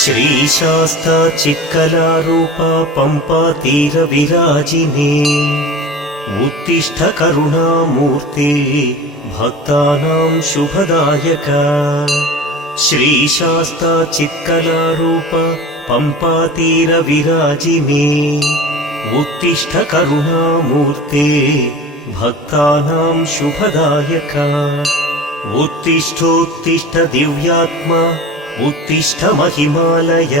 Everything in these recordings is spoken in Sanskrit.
श्रीशास्ता चित्कलारूप पम्पातीरविराजिने उत्तिष्ठ करुणामूर्ते भक्तानां शुभदायक। श्रीशास्ता चित्कलारूप पम्पातीरविराजिने उत्तिष्ठ करुणामूर्ते भक्तानां शुभदायक। उत्तिष्ठोत्तिष्ठ दिव्यात्मा उत्तिष्ठ महिमालय।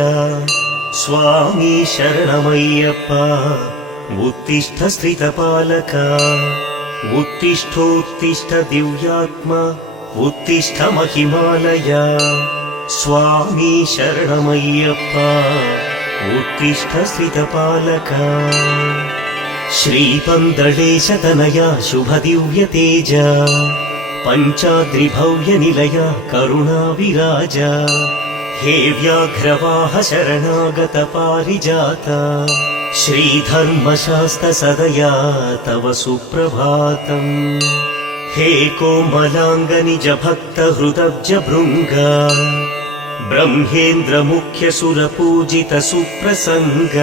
स्वामी शरणमय्यप्पा उत्तिष्ठ स्थितपालक। उत्तिष्ठोत्तिष्ठ दिव्यात्मा उत्तिष्ठ महिमालय। स्वामी शरणमय्यप्पा उत्तिष्ठ स्थितपालक। श्रीपन्दलेशतनया शुभदिव्यतेज पञ्चाद्रिभव्यनिलया करुणाविराज। हे व्याघ्रवाह शरणागत पारिजात श्रीधर्मशास्त्रसदया तव सुप्रभातम्। हे कोमलाङ्गनिज भक्तहृदब्ज भृङ्ग ब्रह्मेन्द्रमुख्यसुरपूजित सुप्रसङ्ग।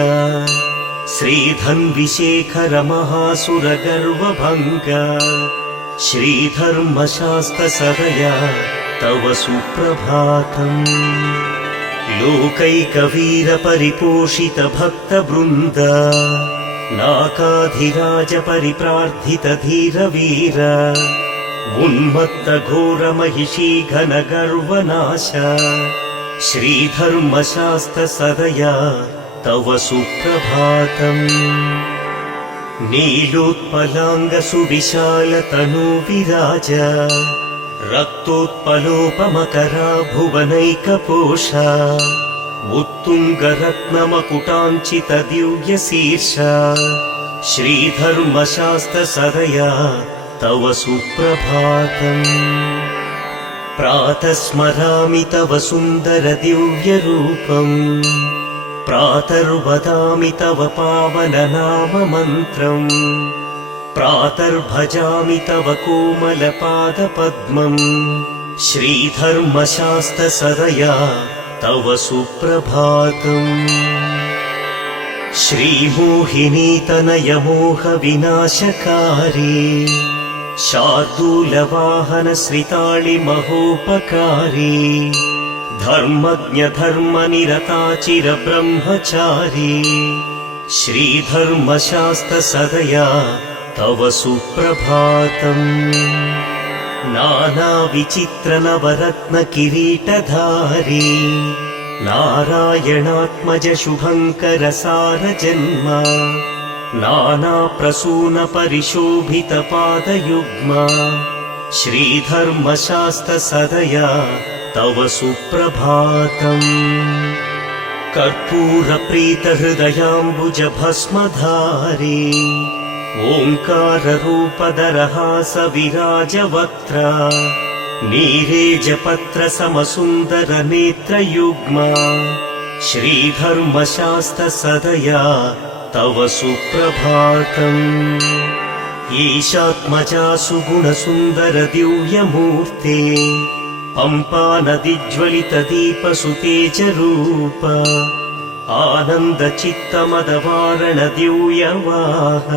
श्रीधन्विशेखर महासुरगर्वभङ्ग श्रीधर्मशास्त्रसदया तव सुप्रभातम्। लोकैकवीर परिपोषित भक्तवृन्द नाकाधिराज परिप्रार्थित धीरवीर। उन्मत्त घोर महिषी घन गर्वनाश श्रीधर्मशास्त्रसदया तव सुप्रभातम्। नीलोत्पलाङ्ग सुविशाल तनु विराज रक्तोत्पलोपमकरा भुवनैकपोषा। उत्तुङ्गरत्नमकुटाञ्चित दिव्यशीर्ष श्रीधर्मशास्त्रसदया तव सुप्रभातम्। प्रातः स्मरामि तव सुन्दर दिव्यरूपम् प्रातर्वदामि तव पावन नाम मन्त्रम्। प्रातर्भजामि तव कोमल पादपद्मम् श्रीधर्मशास्त्रसदया तव सुप्रभातम्। श्रीमोहिनीतनय मोह विनाशकारी शार्दूलवाहन श्रिताळि महोपकारी। धर्मज्ञ धर्मनिरता चिर ब्रह्मचारी श्रीधर्मशास्त्रसदया तव सुप्रभातम्। नानाविचित्र नवरत्न किरीटधारी नारायणात्मज शुभङ्कर सारजन्म। नानाप्रसून परिशोभित पादयुग्म श्रीधर्मशास्त्रसदया तव सुप्रभातम्। कर्पूरप्रीत हृदयाम्बुज भस्मधारी ओङ्काररूपधरहास विराजवक्त्र। नीरेजपत्र समसुन्दर नेत्रयुग्म श्रीधर्मशास्त्रसदया तव सुप्रभातम्। ईशात्मजा सुगुणसुन्दर दिव्यमूर्ते पम्पानदिज्वलित दीपसुतेजरूप। आनन्दचित्तमदवारण दिव्यवाह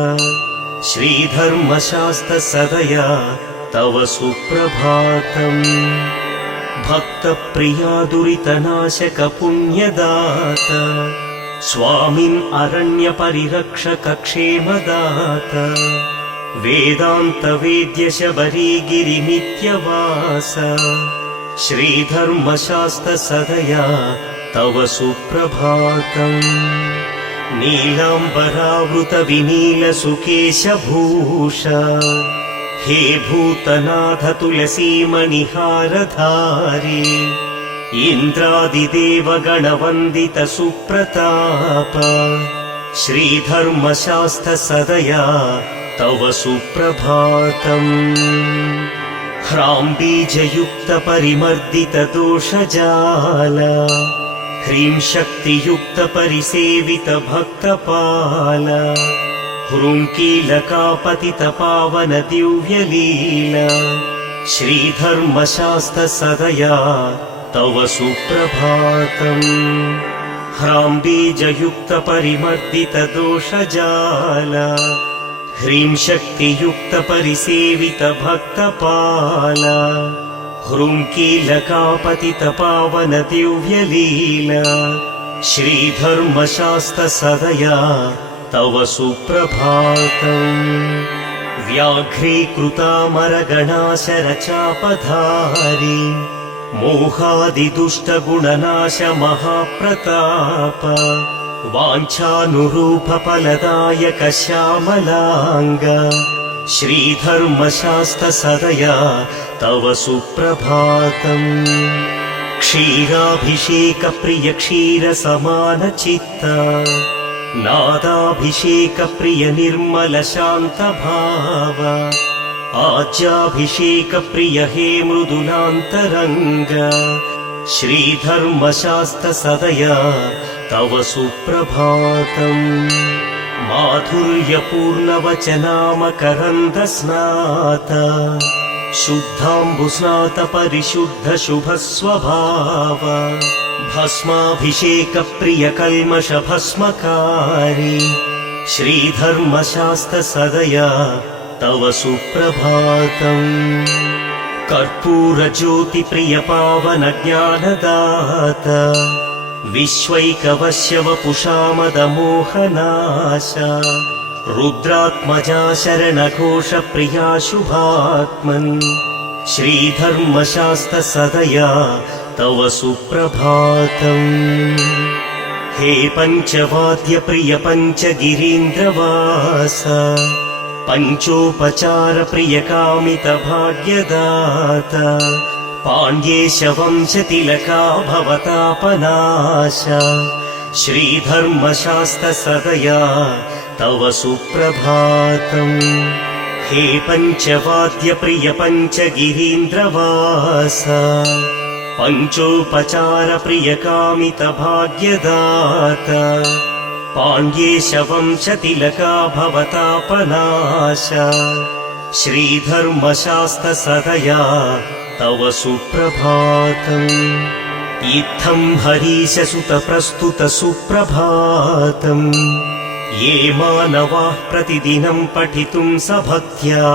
श्रीधर्मशास्त्रसदया तव सुप्रभातम्। भक्तप्रिया दुरितनाशक पुण्यदात स्वामिन् अरण्य परिरक्षक क्षेमदात। वेदान्त वेद्य शबरीगिरि नित्यवास श्रीधर्मशास्त्रसदया तव सुप्रभातम्। नीलाम्बरावृत विनील सुकेशभूष हे भूतनाथ तुलसीमणिहारधारी। इन्द्रादिदेव गणवन्दित सुप्रताप श्रीधर्मशास्त्रसदया तव सुप्रभातम्। ह्राम्बीजयुक्त परिमर्दित दोषजाल ह्रीं शक्तियुक्त परिसेवित भक्तपाल। ह्रूङ्कीलकापतित पावन दिव्यलीला श्रीधर्मशास्त्रसदया तव सुप्रभातम्। ह्रां बीजयुक्तपरिमर्दितदोषजाल ह्रीं शक्तियुक्तपरिसेवितभक्तपाल ह्रूं कीलकापतितपावनदिव्यलीला श्रीधर्मशास्त्रसदया तव सुप्रभातम्। व्याघ्रीकृतामरगणाशरचापधारी मोहादिदुष्टगुणनाश महाप्रताप वाञ्छानुरूपफलदायक श्यामलाङ्ग श्रीधर्मशास्त्रसदया तव सुप्रभातम्। क्षीराभिषेकप्रिय क्षीरसमानचित्ता नादाभिषेकप्रिय निर्मलशान्तभाव आज्याभिषेकप्रिय हे मृदुलान्तरङ्ग श्रीधर्मशास्त्रसदया तव सुप्रभातम्। माधुर्यपूर्णवचनामकरन्दस्नात शुद्धाम्बुस्नात परिशुद्ध शुभस्वभाव भस्माभिषेकप्रिय कल्मष भस्मकारी श्रीधर्मशास्त्रसदया तव सुप्रभातम्। कर्पूरज्योतिप्रिय पावन ज्ञानदाता विश्वैकवश्यवपुषामदमोहनाश रुद्रात्मजा शरणघोषप्रिया शुभात्मन् श्रीधर्मशास्त्रसदया तव सुप्रभातम्। हे पञ्चवाद्यप्रिय पञ्चगिरीन्द्रवास पञ्चोपचारप्रिय कामितभाग्यदाता पाण्ड्येशवंशतिलका भवतापनाश श्रीधर्मशास्त्रसदया तव सुप्रभातम्। हे पञ्चवाद्यप्रिय पञ्चगिरीन्द्रवास पञ्चोपचारप्रिय कामितभाग्यदाता पाण्ड्येशवंशतिलका भवतापनाश श्रीधर्मशास्त्रसदया तव सुप्रभातम्। इत्थं हरीशसुतप्रस्तुत सुप्रभातम् ये मानवाः प्रतिदिनं पठितुं सभक्त्या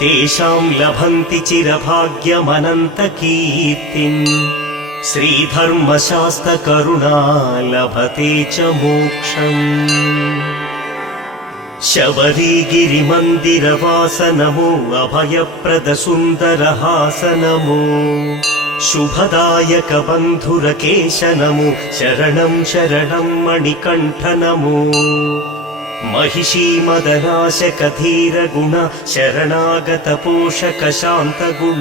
तेषां लभन्ति चिरभाग्यमनन्तकीर्तिम्। श्रीधर्मशास्त्रकरुणा लभते च मोक्षम्। शबरीगिरिमन्दिरवास नमो अभयप्रद सुन्दरहास नमो शुभदायक बन्धुरकेश नमो शरणं शरणं मणिकण्ठ नमो महिषीमदनाशक धीरगुण शरणागत पोषक शान्तगुण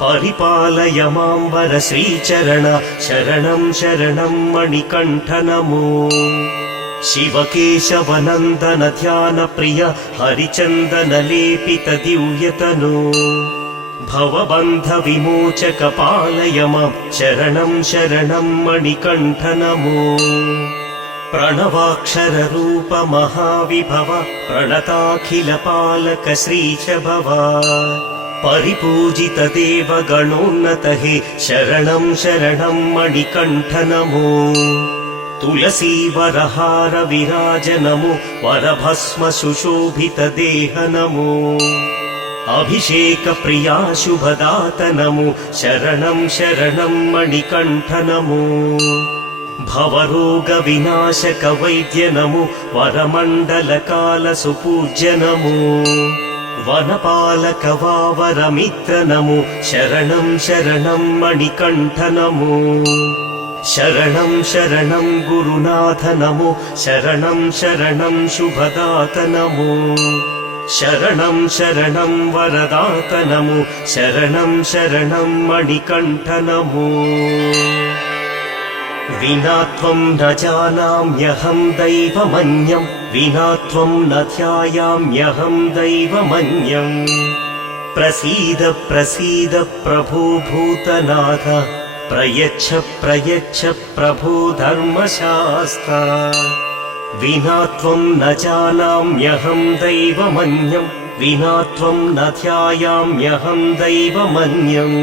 परिपालय मां वर श्रीचरण शरणं शरणं मणिकण्ठ नमो शिवकेशवनन्दन ध्यानप्रिय हरिचन्दन लेपित दिव्यतनो भवबन्धविमोचक पालय मां शरणं शरणं मणिकण्ठ नमो प्रणवाक्षररूप महाविभव प्रणताखिलपालक श्रीश भव परिपूजित देवगणोन्नत हे शरणं शरणं मणिकण्ठ नमो तुलसीवरहार विराज नमो वरभस्म सुशोभित देह नमो अभिषेक प्रिया शुभदात नमो शरणं शरणं मणिकण्ठ नमो भवरोग विनाशक वैद्य नमो वरमण्डलकाल सुपूज्य नमो वनपालक वावरमित्र नमो शरणं शरणं मणिकण्ठ नमो शरणं शरणं गुरुनाथ नमो शरणं शरणं शुभदात नमो शरणं शरणं वरदात नमो शरणं शरणं मणिकण्ठ नमो विना त्वं न जानाम्यहं दैवमन्यं विना त्वं न ध्यायाम्यहं दैवमन्यम् प्रसीद प्रसीद प्रभो भूतनाथ प्रयच्छ प्रयच्छ प्रभो धर्मशास्ता विना त्वं न जानाम्यहं दैवमन्यं विना त्वं न ध्यायाम्यहं दैवमन्यम्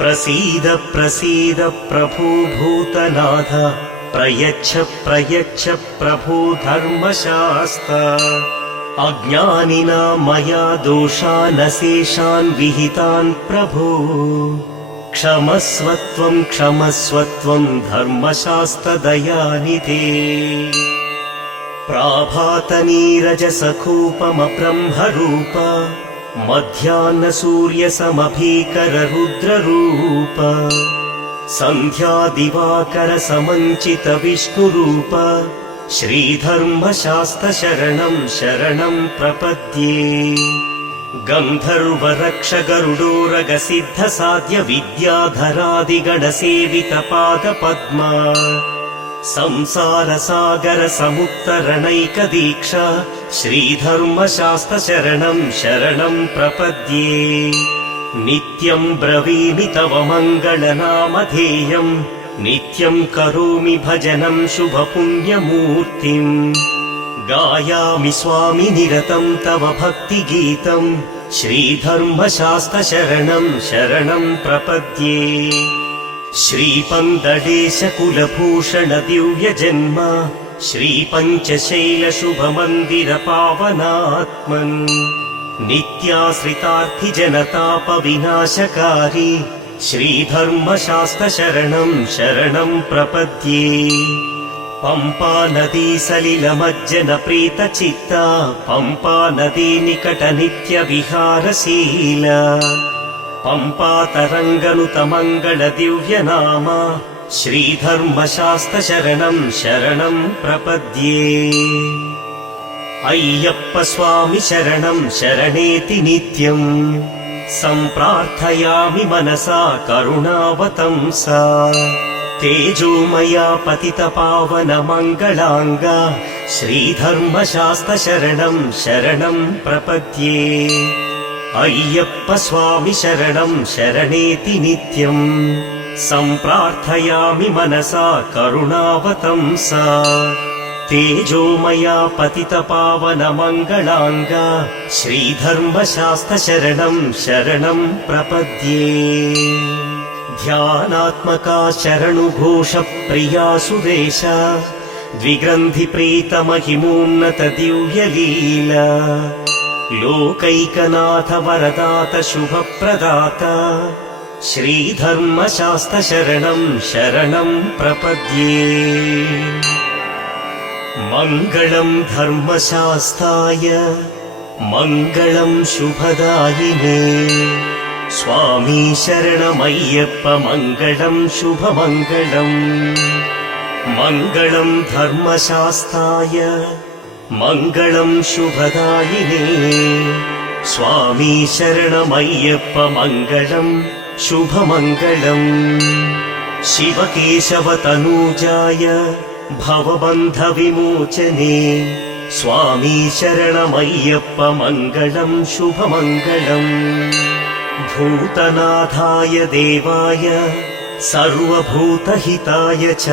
प्रसीद प्रसीद प्रभो भूतनाथ प्रयच्छ प्रयच्छ प्रभो धर्मशास्ता अज्ञानिना मया दोषानशेषान् विहितान् प्रभो क्षमस्वत्वं क्षमस्वत्वं धर्मशास्त्रदयानिधे प्राभातनीरजसखोपमब्रह्मरूप मध्याह्नसूर्यसमभीकररुद्ररूप सन्ध्यादिवाकरसमञ्चितविष्णुरूप श्रीधर्मशास्त्रशरणं शरणं प्रपद्ये गन्धर्वरक्षगरुडोरगसिद्धसाध्य विद्याधरादिगणसेवितपादपद्मा संसारसागरसमुत्तरणैकदीक्षा श्रीधर्मशास्त्रशरणं शरणं प्रपद्ये नित्यं ब्रवीमि तव मङ्गलनामधेयम् नित्यं करोमि भजनं शुभपुण्यमूर्तिम् गायामि स्वामि निरतं तव भक्तिगीतं श्रीधर्मशास्त्रशरणं शरणं प्रपद्ये श्रीपन्दडेशकुलभूषण दिव्यजन्म श्रीपञ्चशैलशुभमन्दिरपावनात्मन् नित्याश्रितार्थिजनतापविनाशकारी श्रीधर्मशास्त्रशरणं शरणं प्रपद्ये पम्पा नदी सलिलमज्जनप्रीतचित्ता पम्पा नदी निकट नित्यविहारशीला पम्पा तरङ्गनुतमङ्गल दिव्यनाम श्रीधर्मशास्त्रशरणं शरणं प्रपद्ये अय्यप्प स्वामि शरणं शरणेति नित्यम् सम्प्रार्थयामि मनसा करुणावतंसा तेजोमया पतितपावनमङ्गलाङ्गा श्रीधर्मशास्त्रशरणं शरणं प्रपद्ये अय्यप्प स्वामि शरणं शरणेति नित्यम् सम्प्रार्थयामि मनसा करुणावतंसा तेजोमया पतितपावनमङ्गलाङ्गा श्रीधर्मशास्त्रशरणं शरणं प्रपद्ये ध्यानात्मका शरणुघोषप्रिया सुरेश द्विग्रन्थिप्रीतमहिमोन्नत दिव्यलीला लोकैकनाथ वरदात शुभप्रदात श्रीधर्मशास्त्रशरणं शरणं प्रपद्ये मङ्गलं धर्मशास्त्राय मङ्गलं शुभदायिने स्वामी शरणमय्यप्प मङ्गलं शुभमङ्गलम् मङ्गलं धर्मशास्त्राय मङ्गलं शुभदायिने स्वामी शरणमय्यप्प मङ्गलं शुभमङ्गलम् शिवकेशवतनूजाय भवबन्धविमोचने स्वामी शरणमय्यप्प मङ्गलं शुभमङ्गलम् भूतनाथाय देवाय सर्वभूतहिताय च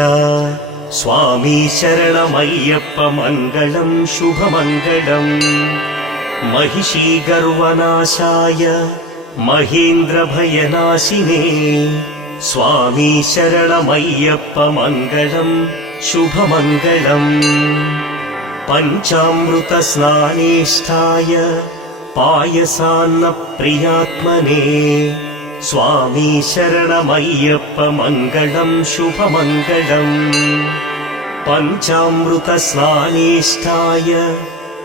स्वामी शरणमय्यप्प मङ्गलं शुभमङ्गलम् महिषीगर्वनाशाय महेन्द्रभयनाशिने स्वामी शरणमय्यप्प मङ्गलं शुभमङ्गलम् पञ्चामृतस्नानेष्ठाय पायसान्नप्रियात्मने स्वामी शरणमय्यप्प मङ्गलं शुभमङ्गलम् पञ्चामृतस्नानेष्ठाय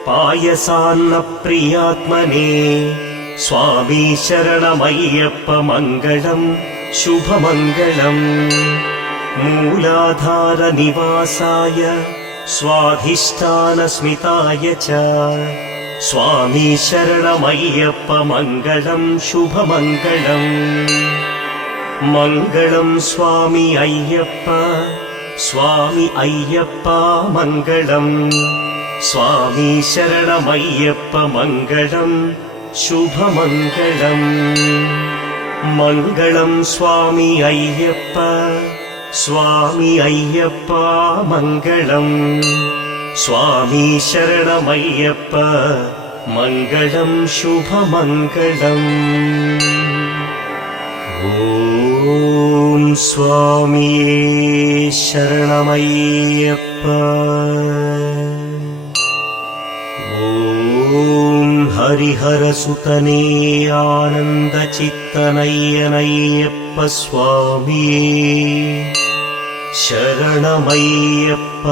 पायसान्नप्रियात्मने स्वामी शरणमय्यप्प मङ्गलं शुभमङ्गलम् मूलाधारनिवासाय स्वाधिष्ठानस्मिताय च स्वामी शरणमय्यप्प मङ्गलं शुभमङ्गलम् मङ्गलं स्वामी अय्यप्प स्वामी अय्यप्प मङ्गलम् स्वामी शरणमय्यप्प मङ्गलं शुभमङ्गलम् मङ्गलं स्वामी अय्यप्प स्वामी अय्यप्प मङ्गलम् स्वामी शरणमय्यप्प मङ्गलं शुभमङ्गलम्। ಸ್ವಾಮಿಯೇ ಶರಣಮಯ್ಯಪ್ಪ. ಓಂ ಹರಿಹರ ಸುತನೇ ಆನಂದ ಚಿತ್ತನಯ್ಯನಯ್ಯಪ್ಪ ಸ್ವಾಮಿಯೇ ಶರಣಮಯ್ಯಪ್ಪ.